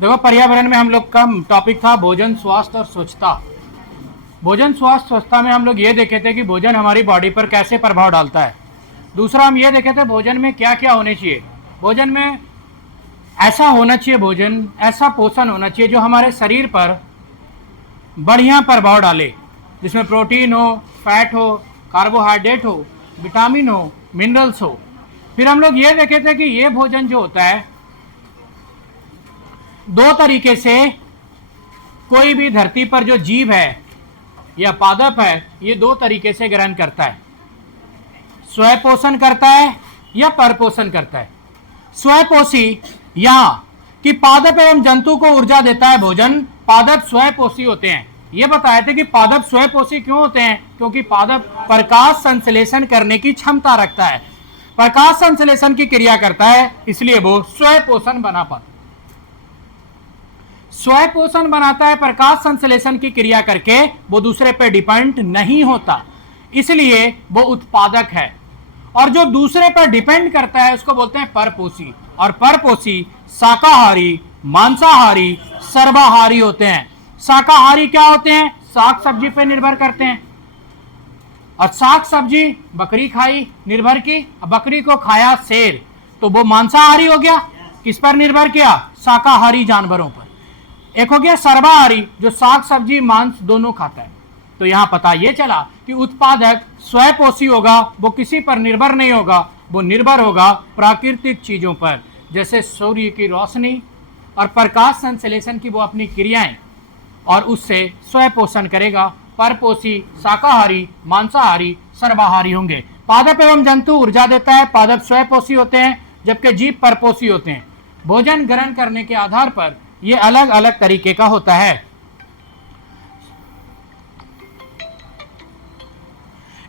देखो, पर्यावरण में हम लोग का टॉपिक था भोजन, स्वास्थ्य और स्वच्छता। भोजन, स्वास्थ्य, स्वच्छता में हम लोग ये देखे थे कि भोजन हमारी बॉडी पर कैसे प्रभाव डालता है। दूसरा हम ये देखे थे भोजन में क्या क्या होने चाहिए। भोजन में ऐसा होना चाहिए, भोजन ऐसा पोषण होना चाहिए जो हमारे शरीर पर बढ़िया प्रभाव डाले, जिसमें प्रोटीन हो, फैट हो, कार्बोहाइड्रेट हो, विटामिन हो, मिनरल्स हो। फिर हम लोग ये देखे थे कि ये भोजन जो होता है दो तरीके से कोई भी धरती पर जो जीव है या पादप है, ये दो तरीके से ग्रहण करता है, स्वयं पोषण करता है या परपोषण करता है। स्वयंपोषी यहां कि पादप एवं जंतु को ऊर्जा देता है भोजन, पादप स्वयंपोषी होते हैं। यह बताए थे कि पादप स्वयंपोषी क्यों होते हैं, क्योंकि पादप प्रकाश संश्लेषण करने की क्षमता रखता है, प्रकाश संश्लेषण की क्रिया करता है, इसलिए वो स्वयंपोषण बना पाता, स्वयंपोषण बनाता है, प्रकाश संश्लेषण की क्रिया करके वो दूसरे पे डिपेंड नहीं होता, इसलिए वो उत्पादक है। और जो दूसरे पर डिपेंड करता है उसको बोलते हैं परपोषी। और परपोषी शाकाहारी, मांसाहारी, सर्वाहारी होते हैं। शाकाहारी क्या होते हैं? साग सब्जी पर निर्भर करते हैं, और साग सब्जी बकरी खाई निर्भर की, बकरी को खाया शेर, तो वो मांसाहारी हो गया। किस पर निर्भर किया? शाकाहारी जानवरों पर। एक हो गया सर्वाहारी, जो साग सब्जी मांस दोनों खाता है। तो यहां पता यह चला कि उत्पादक स्वयंपोषी होगा, वो किसी पर निर्भर नहीं होगा, वो निर्भर होगा प्राकृतिक चीजों पर, जैसे सूर्य की रोशनी और प्रकाश संश्लेषण की वो अपनी क्रियाएं, और उससे स्वयंपोषण करेगा। परपोषी शाकाहारी, मांसाहारी, सर्वाहारी होंगे। पादप एवं जंतु ऊर्जा देता है, पादप स्वयंपोषी होते हैं, जबकि जीव परपोषी होते हैं। भोजन ग्रहण करने के आधार पर यह अलग अलग तरीके का होता है।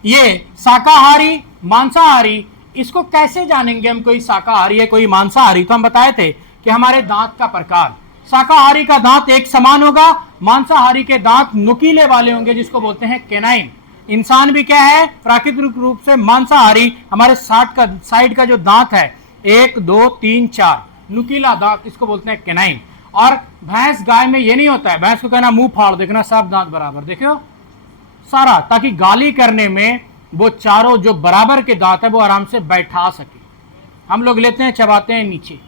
ये शाकाहारी, मांसाहारी, इसको कैसे जानेंगे हम कोई शाकाहारी है कोई मांसाहारी? तो हम बताए थे कि हमारे दांत का प्रकार, शाकाहारी का दांत एक समान होगा, मांसाहारी के दांत नुकीले वाले होंगे, जिसको बोलते हैं कैनाइन। इंसान भी क्या है? प्राकृतिक रूप से मांसाहारी। हमारे साइड का जो दांत है 1 2 3 4 नुकीला दांत, इसको बोलते हैं कैनाइन। और भैंस गाय में ये नहीं होता है, भैंस को कहना मुंह फाड़ देखना, सब दांत बराबर, देखो सारा, ताकि गाली करने में वो चारों जो बराबर के दांत है वो आराम से बैठा सके। हम लोग लेते हैं, चबाते हैं नीचे,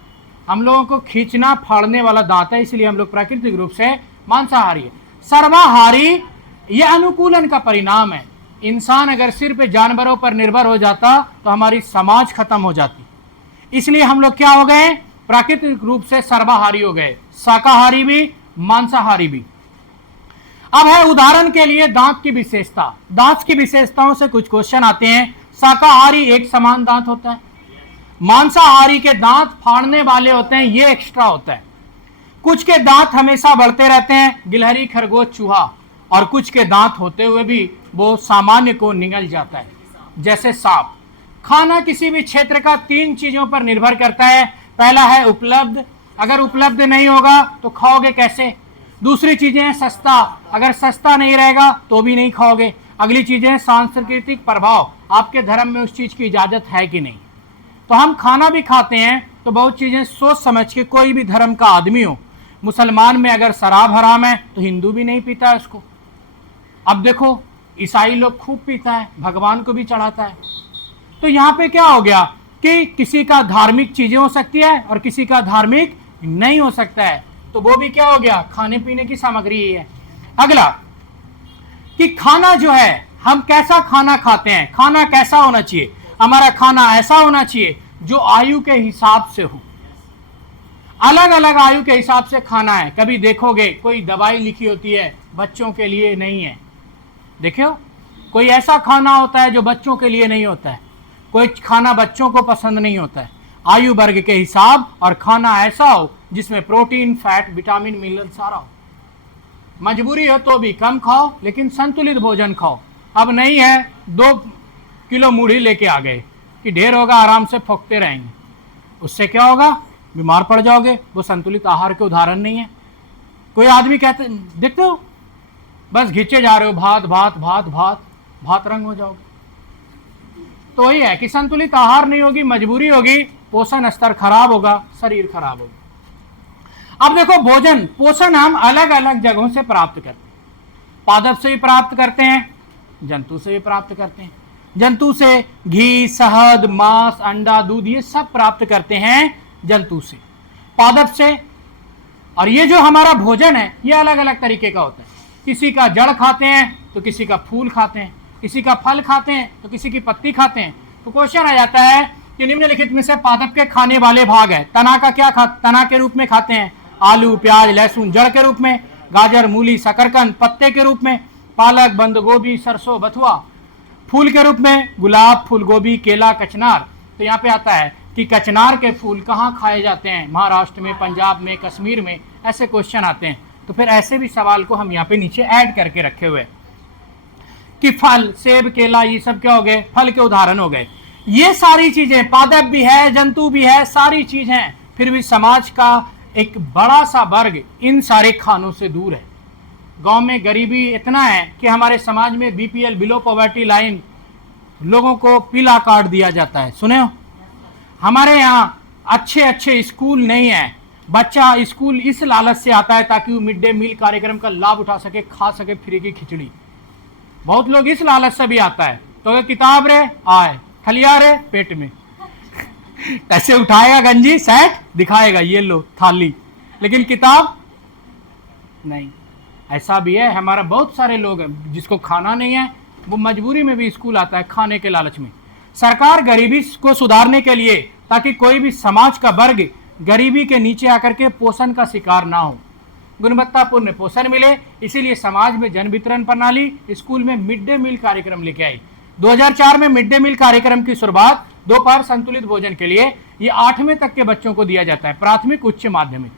हम लोगों को खींचना फाड़ने वाला दांत है, इसलिए हम लोग प्राकृतिक रूप से मांसाहारी है। सर्वाहारी यह अनुकूलन का परिणाम है। इंसान अगर सिर्फ जानवरों पर निर्भर हो जाता तो हमारी समाज खत्म हो जाती, इसलिए हम लोग क्या हो गए? प्राकृतिक रूप से सर्वाहारी हो गए, शाकाहारी भी, मांसाहारी भी। अब है उदाहरण के लिए दांत की विशेषता। दांत की विशेषताओं से कुछ क्वेश्चन आते हैं। शाकाहारी एक समान दांत होता है, मांसाहारी के दांत फाड़ने वाले होते हैं, ये एक्स्ट्रा होता है। कुछ के दांत हमेशा बढ़ते रहते हैं, गिलहरी, खरगोश, चूहा, और कुछ के दांत होते हुए भी वो सामान्य को निगल जाता है, जैसे सांप। खाना किसी भी क्षेत्र का 3 चीजों पर निर्भर करता है। पहला है उपलब्ध, अगर उपलब्ध नहीं होगा तो खाओगे कैसे? दूसरी चीजें हैं सस्ता, अगर सस्ता नहीं रहेगा तो भी नहीं खाओगे। अगली चीजें सांस्कृतिक प्रभाव, आपके धर्म में उस चीज की इजाजत है कि नहीं। तो हम खाना भी खाते हैं तो बहुत चीजें सोच समझ के, कोई भी धर्म का आदमी हो, मुसलमान में अगर शराब हराम है तो हिंदू भी नहीं पीता है उसको। अब देखो ईसाई लोग खूब पीता है, भगवान को भी चढ़ाता है। तो यहाँ पे क्या हो गया कि किसी का धार्मिक चीजें हो सकती है और किसी का धार्मिक नहीं हो सकता है, तो वो भी क्या हो गया? खाने पीने की सामग्री ही है। अगला कि खाना जो है, हम कैसा खाना खाते हैं, खाना कैसा होना चाहिए? हमारा खाना ऐसा होना चाहिए जो आयु के हिसाब से हो। अलग अलग आयु के हिसाब से खाना है। कभी देखोगे कोई दवाई लिखी होती है बच्चों के लिए नहीं है, देखो कोई ऐसा खाना होता है जो बच्चों के लिए नहीं होता है, कोई खाना बच्चों को पसंद नहीं होता है। आयु वर्ग के हिसाब, और खाना ऐसा हो जिसमें प्रोटीन, फैट, विटामिन, मिनरल सारा हो। मजबूरी हो तो भी कम खाओ, लेकिन संतुलित भोजन खाओ। अब नहीं है 2 किलो मूढ़ी लेके आ गए कि ढेर होगा, आराम से फोकते रहेंगे, उससे क्या होगा? बीमार पड़ जाओगे। वो संतुलित आहार के उदाहरण नहीं है। कोई आदमी कहते, देखते हो बस घिंचे जा रहे हो, भात भात भात भात भात, रंग हो जाओगे। तो वही है कि संतुलित आहार नहीं होगी, मजबूरी होगी, पोषण स्तर खराब होगा, शरीर खराब होगा। अब देखो भोजन पोषण हम अलग अलग जगहों से प्राप्त करते हैं। पादप से भी प्राप्त करते हैं, जंतु से भी प्राप्त करते हैं। जंतु से घी, शहद, मांस, अंडा, दूध ये सब प्राप्त करते हैं जंतु से। पादप से, और ये जो हमारा भोजन है ये अलग अलग तरीके का होता है। किसी का जड़ खाते हैं तो किसी का फूल खाते हैं, किसी का फल खाते हैं तो किसी की पत्ती खाते हैं। तो क्वेश्चन आ जाता है कि निम्नलिखित में से पादप के खाने वाले भाग है। तना का क्या तना के रूप में खाते हैं, आलू, प्याज, लहसुन। जड़ के रूप में गाजर, मूली, शकरकंद। पत्ते के रूप में पालक, बंद गोभी, सरसों, बथुआ। फूल के रूप में गुलाब, फूल गोभी, केला, कचनार। तो यहाँ पे आता है कि कचनार के फूल कहाँ खाए जाते हैं, महाराष्ट्र में, पंजाब में, कश्मीर में। ऐसे क्वेश्चन आते हैं। तो फिर ऐसे भी सवाल को हम यहाँ पे नीचे ऐड करके रखे हुए कि फल, सेब, केला ये सब क्या हो गए, फल के उदाहरण हो गए। ये सारी चीजें, पादप भी है, जंतु भी है, सारी चीज हैं। फिर भी समाज का एक बड़ा सा वर्ग इन सारे खानों से दूर है। गांव में गरीबी इतना है कि हमारे समाज में बीपीएल, बिलो पॉवर्टी लाइन, लोगों को पीला कार्ड दिया जाता है। सुने हो? हमारे यहाँ अच्छे अच्छे स्कूल नहीं है। बच्चा स्कूल इस लालच से आता है ताकि वो मिड डे मील कार्यक्रम का लाभ उठा सके, खा सके फ्री की खिचड़ी। बहुत लोग इस लालच से भी आता है। तो किताब रे आए, खलिया रे पेट में कैसे उठाएगा गंजी सेट, दिखाएगा ये लो थाली, लेकिन किताब नहीं। ऐसा भी है, हमारा बहुत सारे लोग हैं जिसको खाना नहीं है, वो मजबूरी में भी स्कूल आता है खाने के लालच में। सरकार गरीबी को सुधारने के लिए, ताकि कोई भी समाज का वर्ग गरीबी के नीचे आकर के पोषण का शिकार ना हो, गुणवत्तापूर्ण पोषण मिले, इसीलिए समाज में जन वितरण प्रणाली, स्कूल में मिड डे मील कार्यक्रम लेके आई। 2004 में मिड डे मील कार्यक्रम की शुरुआत दोपहर संतुलित भोजन के लिए ये 8वीं तक के बच्चों को दिया जाता है, प्राथमिक, उच्च माध्यमिक।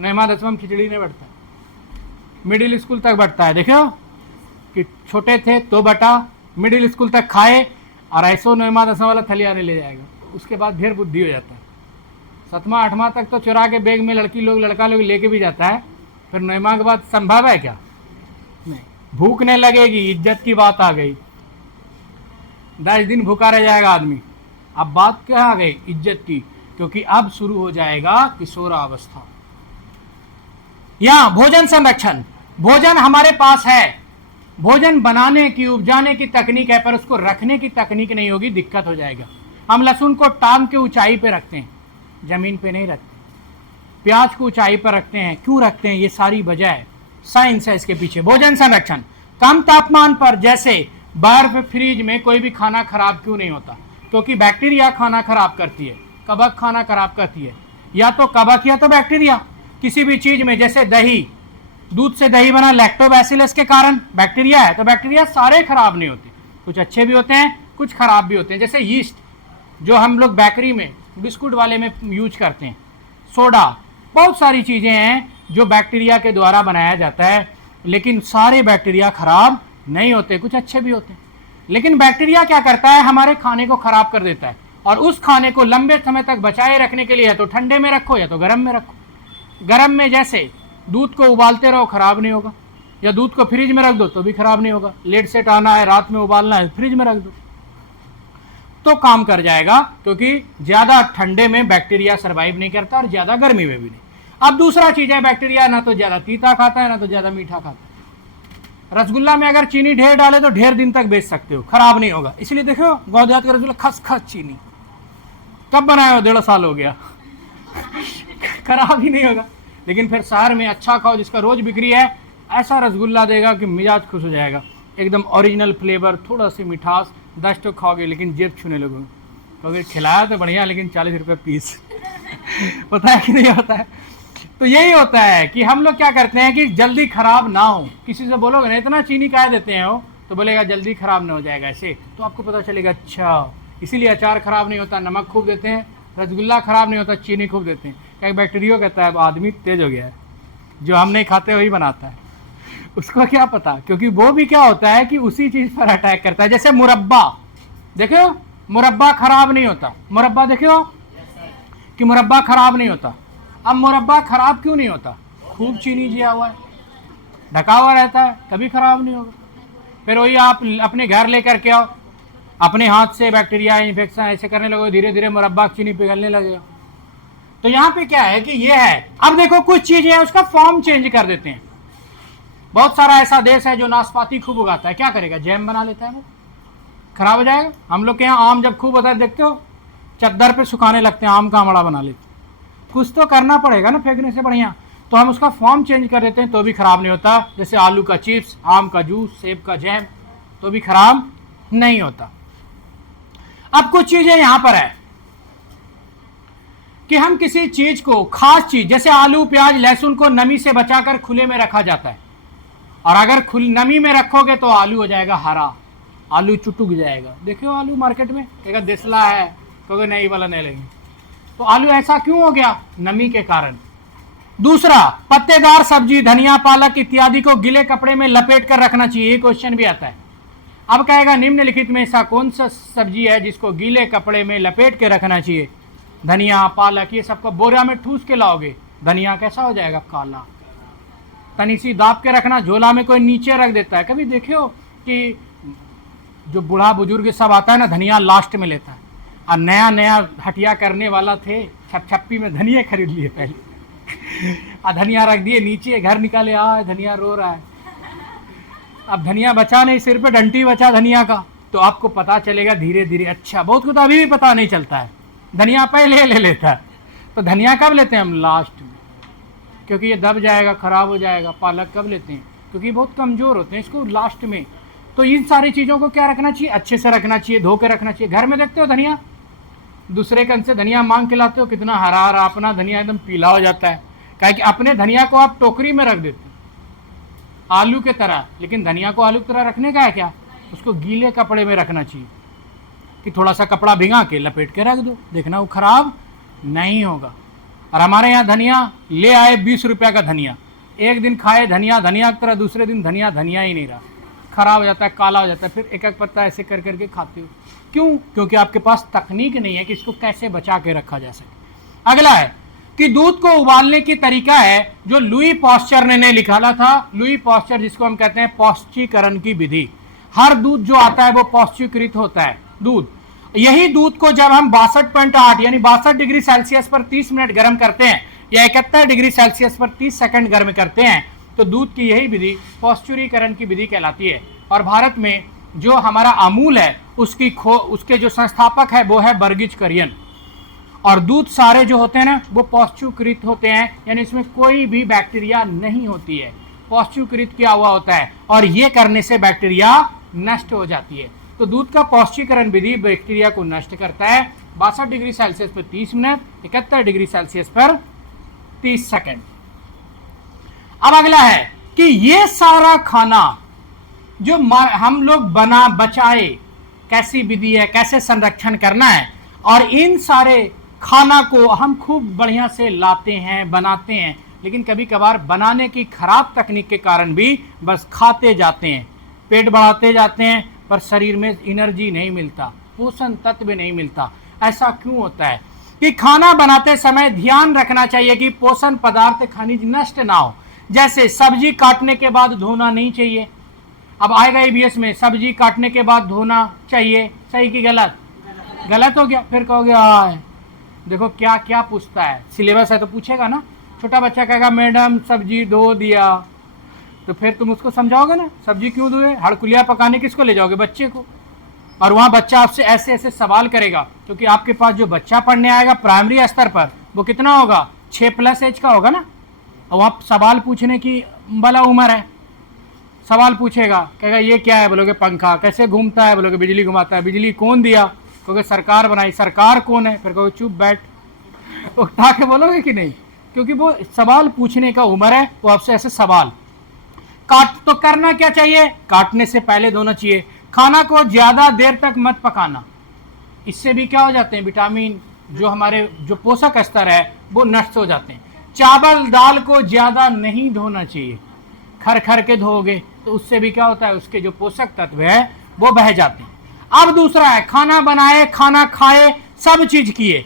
9वां 10वां खिचड़ी नहीं बढ़ता, मिडिल स्कूल तक बढ़ता है। देखो कि छोटे थे तो बटा, मिडिल स्कूल तक खाए, और ऐसो 9वां 10वां वाला थलिया नहीं ले जाएगा। उसके बाद ढेर बुद्धि हो जाता है। 7वां 8वां तक तो चुरा के बैग में लड़की लोग लड़का लोग लेके भी जाता है, फिर 9वां के बाद संभव है क्या? नहीं, भूखने लगेगी, इज्जत की बात आ गई। 10 दिन भूखा रह जाएगा आदमी। अब बात क्या आ गई? इज्जत की, क्योंकि अब शुरू हो जाएगा किशोरावस्था। यहाँ भोजन संरक्षण, भोजन हमारे पास है, भोजन बनाने की, उपजाने की तकनीक है, पर उसको रखने की तकनीक नहीं होगी, दिक्कत हो जाएगा। हम लहसुन को टांग के ऊंचाई पे रखते हैं, जमीन पे नहीं रखते। प्याज को ऊंचाई पर रखते हैं, क्यों रखते हैं? ये सारी वजह है, साइंस है इसके पीछे। भोजन संरक्षण, कम तापमान पर, जैसे बर्फ, फ्रिज में कोई भी खाना खराब क्यों नहीं होता? क्योंकि बैक्टीरिया खाना खराब करती है, कवक खाना खराब करती है, या तो कवक या तो बैक्टीरिया। किसी भी चीज में, जैसे दही, दूध से दही बना, लैक्टोबैसिलस के कारण बैक्टीरिया है, तो बैक्टीरिया सारे खराब नहीं होते, कुछ अच्छे भी होते हैं, कुछ खराब भी होते हैं। जैसे यीस्ट, जो हम लोग बेकरी में, बिस्कुट वाले में यूज करते हैं, सोडा, बहुत सारी चीजें हैं जो बैक्टीरिया के द्वारा बनाया जाता है, लेकिन सारे बैक्टीरिया खराब नहीं होते, कुछ अच्छे भी होते हैं। लेकिन बैक्टीरिया क्या करता है? हमारे खाने को खराब कर देता है, और उस खाने को लंबे समय तक बचाए रखने के लिए या तो ठंडे में रखो या तो गर्म में रखो। गर्म में जैसे दूध को उबालते रहो, खराब नहीं होगा, या दूध को फ्रिज में रख दो तो भी खराब नहीं होगा। लेट सेट आना है, रात में उबालना है, फ्रिज में रख दो तो काम कर जाएगा, क्योंकि ज्यादा ठंडे में बैक्टीरिया सर्वाइव नहीं करता और ज्यादा गर्मी में भी नहीं। अब दूसरा चीज है, बैक्टीरिया ना तो ज्यादा तीता खाता है ना तो ज्यादा मीठा खाता है। रसगुल्ला में अगर चीनी ढेर डाले तो ढेर दिन तक बेच सकते हो, खराब नहीं होगा। इसलिए देखो गौ देहात का रसगुल्ला खस खस चीनी, कब बनाए हो? 1.5 साल हो गया खराब ही नहीं होगा। लेकिन फिर शहर में अच्छा खाओ, जिसका रोज बिक्री है, ऐसा रसगुल्ला देगा कि मिजाज खुश हो जाएगा, एकदम ओरिजिनल फ्लेवर, थोड़ा सी मिठास। 10 तो खाओगे लेकिन जेब छूने लगोगे, क्योंकि खिलाया तो बढ़िया, लेकिन 40 रुपये पीस होता है कि नहीं होता है? तो यही होता है कि हम लोग क्या करते हैं कि जल्दी खराब ना हो। किसी से बोलोगे ना इतना चीनी काहे देते हैं हो, तो बोलेगा जल्दी खराब ना हो जाएगा ऐसे, तो आपको पता चलेगा अच्छा इसीलिए अचार खराब नहीं होता, नमक खूब देते हैं। रसगुल्ला खराब नहीं होता, चीनी खूब देते हैं। क्या बैक्टीरिया कहता है आदमी तेज हो गया है, जो हम नहीं खाते वही बनाता है, उसको क्या पता, क्योंकि वो भी क्या होता है कि उसी चीज पर अटैक करता है। जैसे मुरब्बा, देखो मुरब्बा खराब नहीं होता, मुरब्बा देखो कि मुरब्बा खराब नहीं होता। अब मुरब्बा खराब क्यों नहीं होता? खूब चीनी जिया हुआ है, ढका हुआ रहता है, कभी खराब नहीं होगा। फिर वही आप अपने घर लेकर के आओ, अपने हाथ से बैक्टीरिया इन्फेक्शन ऐसे करने लगो, धीरे धीरे मुरब्बा चीनी पिघलने लगेगा। तो यहां पे क्या है कि ये है, अब देखो कुछ चीजें हैं उसका फॉर्म चेंज कर देते हैं। बहुत सारा ऐसा देश है जो नाशपाती खूब उगाता है, क्या करेगा, जैम बना लेता है, वो खराब हो जाएगा। हम लोग के यहाँ आम जब खूब होता है देखते हो, चद्दर पे सुखाने लगते हैं, आम का आमड़ा बना लेते हैं। कुछ तो करना पड़ेगा ना फेंकने से बढ़िया, तो हम उसका फॉर्म चेंज कर देते हैं तो भी खराब नहीं होता। जैसे आलू का चिप्स, आम का जूस, सेब का जैम, तो भी खराब नहीं होता। अब कुछ चीजें यहां पर है कि हम किसी चीज को, खास चीज जैसे आलू, प्याज, लहसुन को नमी से बचाकर खुले में रखा जाता है, और अगर नमी में रखोगे तो आलू हो जाएगा हरा, आलू चुटुक जाएगा। देखियो आलू मार्केट में, कहेगा देसला है, कहोगे नहीं वाला नहीं लेंगे। तो आलू ऐसा क्यों हो गया, नमी के कारण। दूसरा, पत्तेदार सब्जी, धनिया, पालक इत्यादि को गीले कपड़े में लपेट कर रखना चाहिए, ये क्वेश्चन भी आता है। अब कहेगा निम्नलिखित में ऐसा कौन सा सब्जी है जिसको गीले कपड़े में लपेट के रखना चाहिए। धनिया, पालक, ये सबको बोरा में ठूस के लाओगे, धनिया कैसा हो जाएगा, काला। तनी सी दाब के रखना, झोला में कोई नीचे रख देता है। कभी देखियो कि जो बूढ़ा बुजुर्ग सब आता है ना, धनिया लास्ट में लेता है, और नया नया हटिया करने वाला थे, छप्पी में धनिया खरीद लिए पहले, और धनिया रख दिए नीचे, घर निकाले, धनिया रो रहा है। अब धनिया बचा नहीं, सिर पे डंटी बचा धनिया का, तो आपको पता चलेगा धीरे धीरे। अच्छा, बहुत को तो अभी भी पता नहीं चलता है, धनिया पहले ले लेता है। तो धनिया कब लेते हैं हम, लास्ट में, क्योंकि ये दब जाएगा, खराब हो जाएगा। पालक कब लेते हैं, क्योंकि बहुत कमजोर होते हैं, इसको लास्ट में। तो इन सारी चीज़ों को क्या रखना चाहिए, अच्छे से रखना चाहिए, धो के रखना चाहिए। घर में देखते हो धनिया, दूसरे कन से धनिया मांग के लाते हो, कितना हरा हरा, अपना धनिया एकदम पीला हो जाता है। क्या कि अपने धनिया को आप टोकरी में रख देते हो आलू के तरह, लेकिन धनिया को आलू की तरह रखने का है क्या, उसको गीले कपड़े में रखना चाहिए, कि थोड़ा सा कपड़ा भिंगा के लपेट के रख दो, देखना वो खराब नहीं होगा। और हमारे यहाँ धनिया ले आए 20 रुपया का धनिया, एक दिन खाए धनिया धनिया की तरह, दूसरे दिन धनिया धनिया ही नहीं रहा, खराब हो जाता है, काला हो जाता है। फिर एक एक पत्ता ऐसे कर करके खाते हो, क्यों, क्योंकि आपके पास तकनीक नहीं है कि इसको कैसे बचा के रखा जा सके। अगला है कि दूध को उबालने की तरीका है जो लुई पाश्चर ने लिखा था। लुई पाश्चर, जिसको हम कहते हैं पौष्टिकरण की विधि। हर दूध जो आता है वो पौष्टिकृत होता है दूध। यही दूध को जब हम 62.8 यानी 62 डिग्री सेल्सियस पर 30 मिनट गर्म करते हैं, या 71 डिग्री सेल्सियस पर 30 सेकंड गर्म करते हैं, तो दूध की यही विधि पौष्टिकरण की विधि कहलाती है। और भारत में जो हमारा अमूल है उसके जो संस्थापक है वो है वर्गीज कुरियन। और दूध सारे जो होते हैं ना वो पौष्टिकृत होते हैं, यानी इसमें कोई भी बैक्टीरिया नहीं होती है, पौष्टिकृत किया हुआ होता है, और ये करने से बैक्टीरिया नष्ट हो जाती है। तो दूध का पौष्टिकरण विधि बैक्टीरिया को नष्ट करता है। 62 डिग्री सेल्सियस पर 30 मिनट, 71 डिग्री सेल्सियस पर 30 सेकंड। अब अगला है कि ये सारा खाना जो हम लोग बचाए, कैसी विधि है, कैसे संरक्षण करना है, और इन सारे खाना को हम खूब बढ़िया से लाते हैं, बनाते हैं, लेकिन कभी कभार बनाने की खराब तकनीक के कारण भी बस खाते जाते हैं, पेट बढ़ाते जाते हैं, पर शरीर में एनर्जी नहीं मिलता, पोषण तत्व नहीं मिलता। ऐसा क्यों होता है कि खाना बनाते समय ध्यान रखना चाहिए कि पोषण पदार्थ, खनिज नष्ट ना हो। जैसे सब्जी काटने के बाद धोना नहीं चाहिए। अब आएगा ईवीएस में, सब्जी काटने के बाद धोना चाहिए, सही कि गलत, गलत हो गया। फिर कहोगे देखो क्या क्या पूछता है, सिलेबस है तो पूछेगा ना। छोटा बच्चा कहेगा मैडम सब्जी धो दिया, तो फिर तुम उसको समझाओगे ना सब्जी क्यों धोए, हड़कुलिया पकाने किसको ले जाओगे, बच्चे को। और वहाँ बच्चा आपसे ऐसे ऐसे सवाल करेगा, क्योंकि आपके पास जो बच्चा पढ़ने आएगा प्राइमरी स्तर पर वो कितना होगा, 6+ एज का होगा ना, और वहाँ सवाल पूछने की बड़ा उम्र है। सवाल पूछेगा, कहेगा ये क्या है, बोलोगे पंखा। कैसे घूमता है, बोलोगे बिजली घुमाता है। बिजली कौन दिया, कहोगे सरकार बनाई। सरकार कौन है, फिर कहोगे चुप बैठ, उठा के बोलोगे कि नहीं, क्योंकि वो सवाल पूछने का उम्र है। वो आपसे ऐसे सवाल तो करना क्या चाहिए, काटने से पहले धोना चाहिए। खाना को ज्यादा देर तक मत पकाना, इससे भी क्या हो जाते हैं, विटामिन जो हमारे जो पोषक स्तर है वो नष्ट हो जाते हैं। चावल दाल को ज्यादा नहीं धोना चाहिए, खर खर के धोगे तो उससे भी क्या होता है, उसके जो पोषक तत्व है वो बह जाते हैं। अब दूसरा है, खाना बनाए, खाना खाए, सब चीज किए,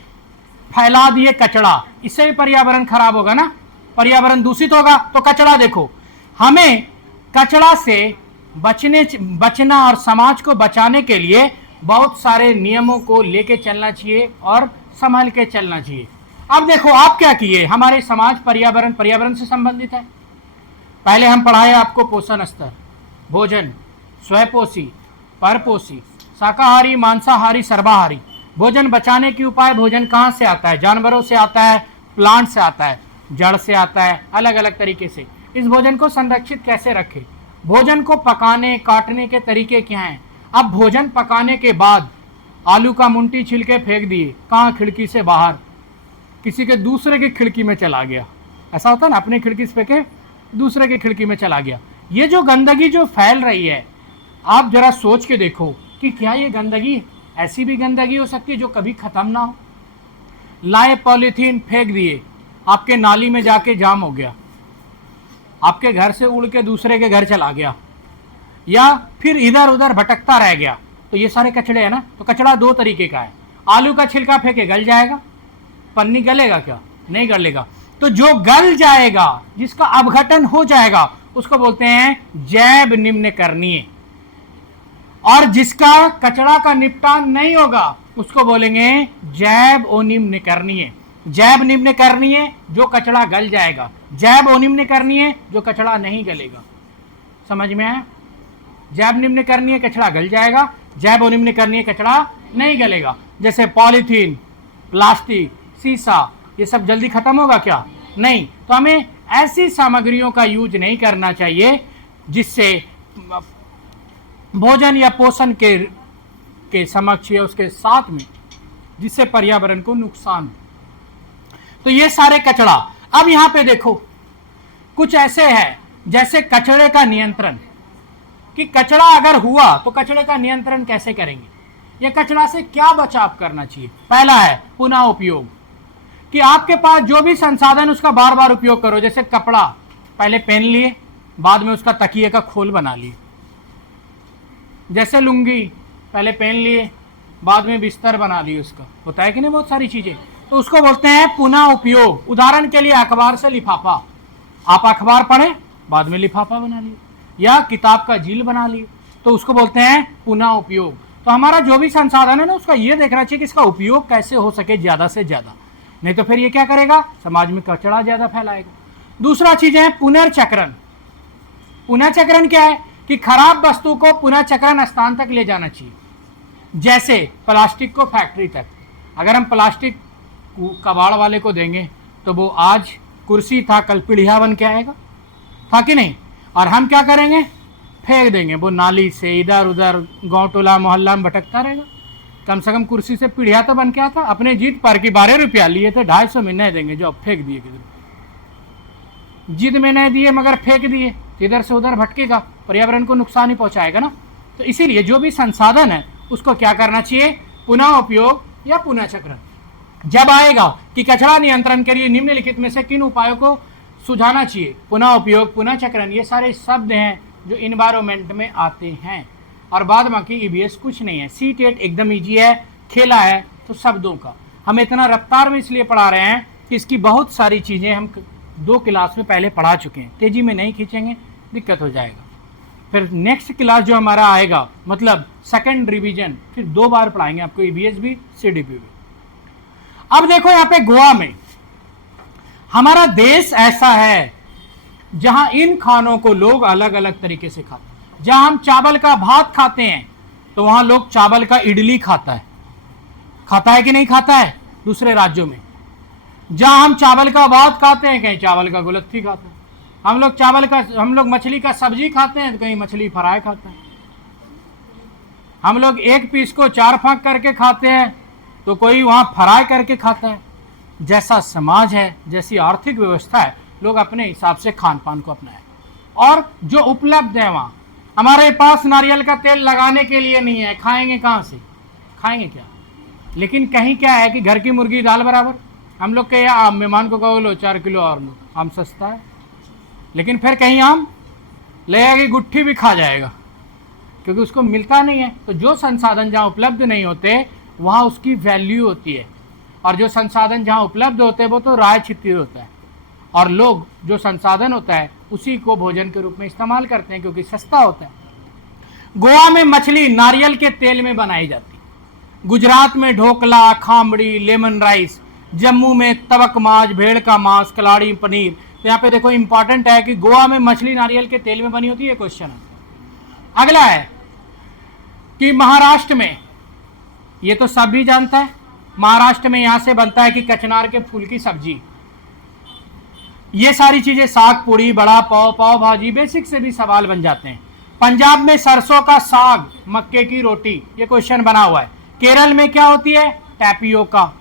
फैला दिए कचरा, इससे भी पर्यावरण खराब होगा ना, पर्यावरण दूषित होगा। तो कचरा देखो, हमें कचरा से बचना और समाज को बचाने के लिए बहुत सारे नियमों को लेके चलना चाहिए और संभल के चलना चाहिए। अब देखो आप क्या किए, हमारे समाज पर्यावरण से संबंधित है। पहले हम पढ़ाए आपको पोषण स्तर, भोजन, स्वयंपोषी, परपोषी, शाकाहारी, मांसाहारी, सर्वाहारी। भोजन बचाने के उपाय, भोजन कहाँ से आता है? जानवरों से आता है, प्लांट से आता है, जड़ से आता है, अलग अलग तरीके से। इस भोजन को संरक्षित कैसे रखें? भोजन को पकाने काटने के तरीके क्या हैं? अब भोजन पकाने के बाद आलू का मुंटी छिलके फेंक दिए, कहाँ? खिड़की से बाहर, किसी के दूसरे की खिड़की में चला गया। ऐसा होता है ना, अपने खिड़की से फेंके दूसरे की खिड़की में चला गया। ये जो गंदगी जो फैल रही है, आप जरा सोच के देखो कि क्या ये गंदगी ऐसी भी गंदगी हो सकती है जो कभी खत्म ना हो? लाए पॉलीथीन फेंक दिए, आपके नाली में जाके जाम हो गया, आपके घर से उड़ के दूसरे के घर चला गया, या फिर इधर उधर भटकता रह गया, तो ये सारे कचड़े हैं ना। तो कचड़ा दो तरीके का है। आलू का छिलका फेंके गल जाएगा, पन्नी गलेगा क्या? नहीं गलेगा। तो जो गल जाएगा, जिसका अपघटन हो जाएगा, उसको बोलते हैं जैव निम्नकरणीय। और जिसका कचरा का निपटान नहीं होगा, उसको बोलेंगे जैव अनिम्नकरणीय। जैव निम्नकरणीय जो कचरा गल जाएगा, जैव अनिम्नकरणीय जो कचरा नहीं गलेगा। समझ में आया? जैव निम्नकरणीय कचरा गल जाएगा, जैव अनिम्नकरणीय कचरा नहीं गलेगा। जैसे पॉलीथीन, प्लास्टिक, शीशा, ये सब जल्दी खत्म होगा क्या? नहीं। तो हमें ऐसी सामग्रियों का यूज नहीं करना चाहिए जिससे भोजन या पोषण के समक्ष या उसके साथ में जिससे पर्यावरण को नुकसान हो। तो ये सारे कचरा। अब यहां पे देखो कुछ ऐसे है जैसे कचरे का नियंत्रण, कि कचरा अगर हुआ तो कचरे का नियंत्रण कैसे करेंगे, या कचरा से क्या बचाव करना चाहिए। पहला है पुनः उपयोग, कि आपके पास जो भी संसाधन उसका बार बार उपयोग करो। जैसे कपड़ा पहले पहन लिए, बाद में उसका तकिए का खोल बना लिए। जैसे लुंगी पहले पहन लिए, बाद में बिस्तर बना लिए उसका। होता है कि नहीं बहुत सारी चीजें, तो उसको बोलते हैं पुनः उपयोग। उदाहरण के लिए अखबार से लिफाफा, आप अखबार पढ़े, बाद में लिफाफा बना लिए, या किताब का जील बना लिए, तो उसको बोलते हैं पुनः उपयोग। तो हमारा जो भी संसाधन है ना, उसका ये देखना चाहिए कि इसका उपयोग कैसे हो सके ज्यादा से ज्यादा, नहीं तो फिर ये क्या करेगा, समाज में कचरा ज्यादा फैलाएगा। दूसरा चीज है पुनर्चक्रण। पुनर्चक्रण क्या है कि खराब वस्तु को पुनर्चक्रण स्थान तक ले जाना चाहिए। जैसे प्लास्टिक को फैक्ट्री तक, अगर हम प्लास्टिक कबाड़ वाले को देंगे तो वो आज कुर्सी था कल पीढ़िया बन के आएगा, था कि नहीं? और हम क्या करेंगे, फेंक देंगे, वो नाली से इधर उधर गांव टोला मोहल्ला में भटकता रहेगा। कम से कम कुर्सी से पीढ़िया तो बन के आता। अपने जीत पर की 12 रुपया लिए थे, 250 में नहीं देंगे, जो फेंक दिए किधर। जिद में नहीं दिए मगर फेंक दिए, इधर से उधर भटकेगा, पर्यावरण को नुकसान ही पहुंचाएगा ना। तो इसीलिए जो भी संसाधन है उसको क्या करना चाहिए, पुनः उपयोग या पुनः चक्रण। जब आएगा कि कचरा नियंत्रण के लिए निम्नलिखित में से किन उपायों को सुझाना चाहिए, पुनः उपयोग, पुनः चक्रण, ये सारे शब्द हैं जो इन्वायरमेंट में आते हैं। और बाद बाकी ईवीएस कुछ नहीं है, सीटेट एकदम इजी है, खेला है तो शब्दों का। हम इतना रफ्तार में इसलिए पढ़ा रहे हैं कि इसकी बहुत सारी चीज़ें हम 2 क्लास में पहले पढ़ा चुके हैं, तेजी में नहीं खींचेंगे दिक्कत हो जाएगा। फिर नेक्स्ट क्लास जो हमारा आएगा, मतलब सेकंड रिवीजन, फिर 2 बार पढ़ाएंगे आपको, ईवीएस भी सीडीपी भी। अब देखो यहाँ पे गोवा में, हमारा देश ऐसा है जहां इन खानों को लोग अलग अलग तरीके से खाते हैं। जहां हम चावल का भात खाते हैं तो वहां लोग चावल का इडली खाता है कि नहीं खाता है दूसरे राज्यों में। जहां हम चावल का भात खाते हैं, कहीं चावल का गुलत्थी खाते हैं। हम लोग मछली का सब्जी खाते हैं तो कहीं मछली फ्राई खाते हैं। हम लोग एक पीस को 4 फांक करके खाते हैं तो कोई वहां फ्राई करके खाता है। जैसा समाज है, जैसी आर्थिक व्यवस्था है, लोग अपने हिसाब से खान पान को अपनाएं। और जो उपलब्ध है वहां, हमारे पास नारियल का तेल लगाने के लिए नहीं है, खाएंगे कहाँ से, खाएंगे क्या। लेकिन कहीं क्या है कि घर की मुर्गी दाल बराबर। हम लोग के यहाँ मेहमान को कहो लो 4 किलो और लो, आम सस्ता है, लेकिन फिर कहीं आम ले आएगी गुट्ठी भी खा जाएगा क्योंकि उसको मिलता नहीं है। तो जो संसाधन जहाँ उपलब्ध नहीं होते वहाँ उसकी वैल्यू होती है, और जो संसाधन जहाँ उपलब्ध होते हैं वो तो राय छित्री होता है। और लोग जो संसाधन होता है उसी को भोजन के रूप में इस्तेमाल करते हैं क्योंकि सस्ता होता है। गोवा में मछली नारियल के तेल में बनाई जाती है। गुजरात में ढोकला, खामड़ी, लेमन राइस जम्मू में तवक माछ, भेड़ का मांस, कलाड़ी, पनीर। तो यहाँ पे देखो इंपॉर्टेंट है कि गोवा में मछली नारियल के तेल में बनी होती है, क्वेश्चन है। अगला है कि महाराष्ट्र में, ये तो सब भी जानता है, महाराष्ट्र में यहां से बनता है कि कचनार के फूल की सब्जी। ये सारी चीजें, साग पूड़ी, बड़ा पाव, पाव भाजी, बेसिक से भी सवाल बन जाते हैं। पंजाब में सरसों का साग, मक्के की रोटी, ये क्वेश्चन बना हुआ है। केरल में क्या होती है? टैपियोका।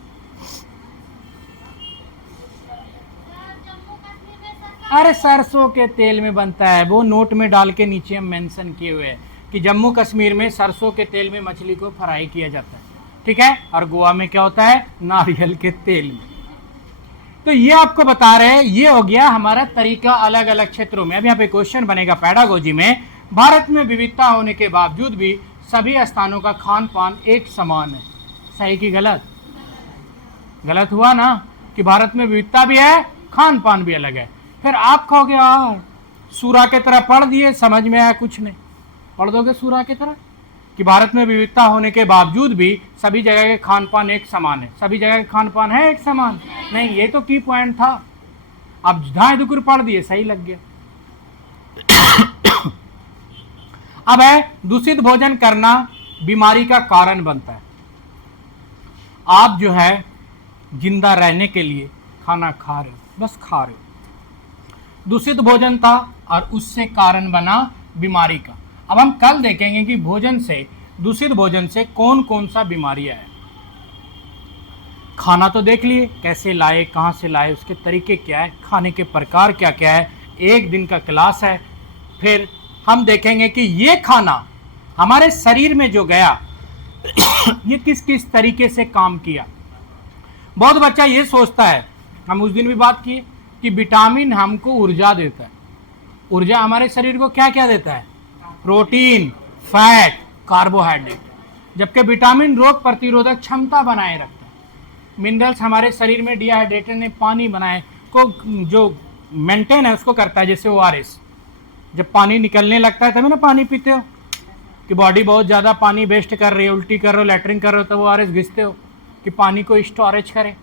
अरे सरसों के तेल में बनता है, वो नोट में डाल के नीचे हम मेंशन किए हुए हैं कि जम्मू कश्मीर में सरसों के तेल में मछली को फ्राई किया जाता है, ठीक है। और गोवा में क्या होता है? नारियल के तेल में। तो ये आपको बता रहे हैं, ये हो गया हमारा तरीका अलग अलग क्षेत्रों में। अब यहाँ पे क्वेश्चन बनेगा पैडागोजी में, भारत में विविधता होने के बावजूद भी सभी स्थानों का खान पान एक समान है। सही कि गलत? गलत हुआ ना, कि भारत में विविधता भी है, खान पान भी अलग है। फिर आप कहोगे यार सूरा की तरह पढ़ दिए, समझ में आया कुछ नहीं। पढ़ दोगे सूरा की तरह कि भारत में विविधता होने के बावजूद भी सभी जगह के खान पान एक समान है। सभी जगह के खान पान है एक समान? नहीं, ये तो की पॉइंट था। अब धाए दुकुर पढ़ दिए, सही लग गया। अब है दूषित भोजन करना बीमारी का कारण बनता है। आप जो है जिंदा रहने के लिए खाना खा रहे हो, बस खा रहे हो, दूषित भोजन था और उससे कारण बना बीमारी का। अब हम कल देखेंगे कि भोजन से, दूषित भोजन से कौन कौन सा बीमारियां है। खाना तो देख लिए, कैसे लाए, कहाँ से लाए, उसके तरीके क्या है, खाने के प्रकार क्या क्या है, एक दिन का क्लास है। फिर हम देखेंगे कि ये खाना हमारे शरीर में जो गया ये किस किस तरीके से काम किया। बहुत बच्चा ये सोचता है, हम उस दिन भी बात किए कि विटामिन हमको ऊर्जा देता है। ऊर्जा हमारे शरीर को क्या क्या देता है? Protein, fat, carbohydrate. जबकि विटामिन रोग प्रतिरोधक क्षमता बनाए रखता है। मिनरल्स हमारे शरीर में डिहाइड्रेटेड ने पानी बनाए को जो मेंटेन है उसको करता है। जैसे ORS, जब पानी निकलने लगता है तभी ना पानी पीते हो, कि बॉडी बहुत ज़्यादा पानी वेस्ट कर रही है, उल्टी कर रहे हो, लैट्रिन कर रहे हो, तो ORS घिसते हो कि पानी को स्टोरेज करे,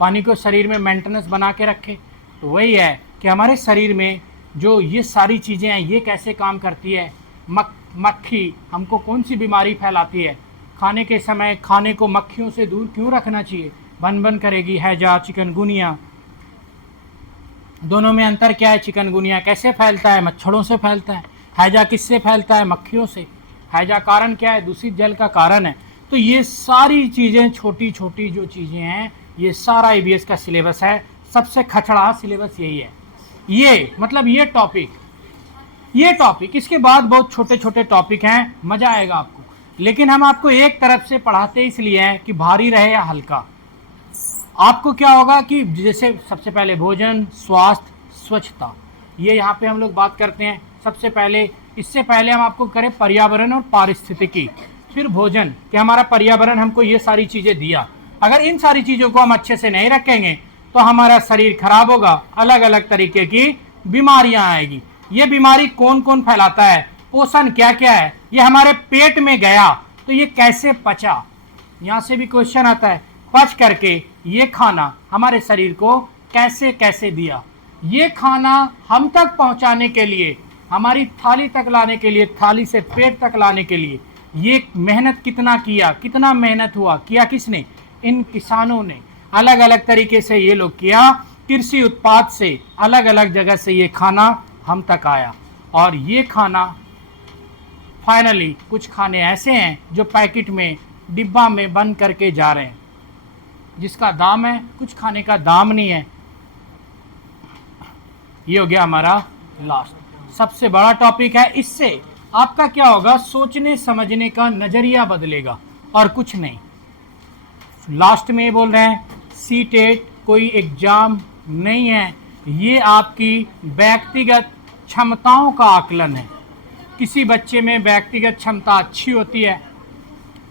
पानी को शरीर में मेंटेनेंस बना के रखे। तो वही है कि हमारे शरीर में जो ये सारी चीज़ें हैं ये कैसे काम करती है। मक्खी हमको कौन सी बीमारी फैलाती है, खाने के समय खाने को मक्खियों से दूर क्यों रखना चाहिए, बन बन करेगी। हैजा, चिकनगुनिया, दोनों में अंतर क्या है? चिकनगुनिया कैसे फैलता है? मच्छरों से फैलता है। हैजा किससे फैलता है? मक्खियों से। हैजा कारण क्या है? दूषित जल का कारण है। तो ये सारी चीज़ें, छोटी छोटी जो चीज़ें हैं, ये सारा EVS का सिलेबस है। सबसे खचड़ा सिलेबस यही है। ये मतलब ये टॉपिक, इसके बाद बहुत छोटे छोटे टॉपिक हैं, मज़ा आएगा आपको। लेकिन हम आपको एक तरफ से पढ़ाते इसलिए हैं कि भारी रहे या हल्का। आपको क्या होगा कि जैसे सबसे पहले भोजन, स्वास्थ्य, स्वच्छता, ये यहाँ पे हम लोग बात करते हैं सबसे पहले। इससे पहले हम आपको करें पर्यावरण और पारिस्थितिकी, फिर भोजन, कि हमारा पर्यावरण हमको ये सारी चीज़ें दिया। अगर इन सारी चीज़ों को हम अच्छे से नहीं रखेंगे तो हमारा शरीर खराब होगा, अलग अलग तरीके की बीमारियां आएगी। ये बीमारी कौन कौन फैलाता है, पोषण क्या क्या है, ये हमारे पेट में गया तो ये कैसे पचा, यहाँ से भी क्वेश्चन आता है। पच करके ये खाना हमारे शरीर को कैसे कैसे दिया, ये खाना हम तक पहुँचाने के लिए, हमारी थाली तक लाने के लिए, थाली से पेट तक लाने के लिए ये मेहनत कितना किया, कितना मेहनत हुआ, किया किसने? इन किसानों ने। अलग अलग तरीके से ये लोग किया, कृषि उत्पाद से अलग अलग जगह से ये खाना हम तक आया। और ये खाना फाइनली, कुछ खाने ऐसे हैं जो पैकेट में, डिब्बा में बंद करके जा रहे हैं, जिसका दाम है, कुछ खाने का दाम नहीं है। ये हो गया हमारा लास्ट सबसे बड़ा टॉपिक है। इससे आपका क्या होगा? सोचने समझने का नजरिया बदलेगा और कुछ नहीं। लास्ट में बोल रहे हैं सीटेट कोई एग्जाम नहीं है, ये आपकी व्यक्तिगत क्षमताओं का आकलन है। किसी बच्चे में व्यक्तिगत क्षमता अच्छी होती है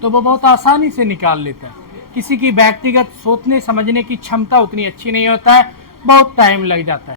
तो वो बहुत आसानी से निकाल लेता है। किसी की व्यक्तिगत सोचने समझने की क्षमता उतनी अच्छी नहीं होता है, बहुत टाइम लग जाता है।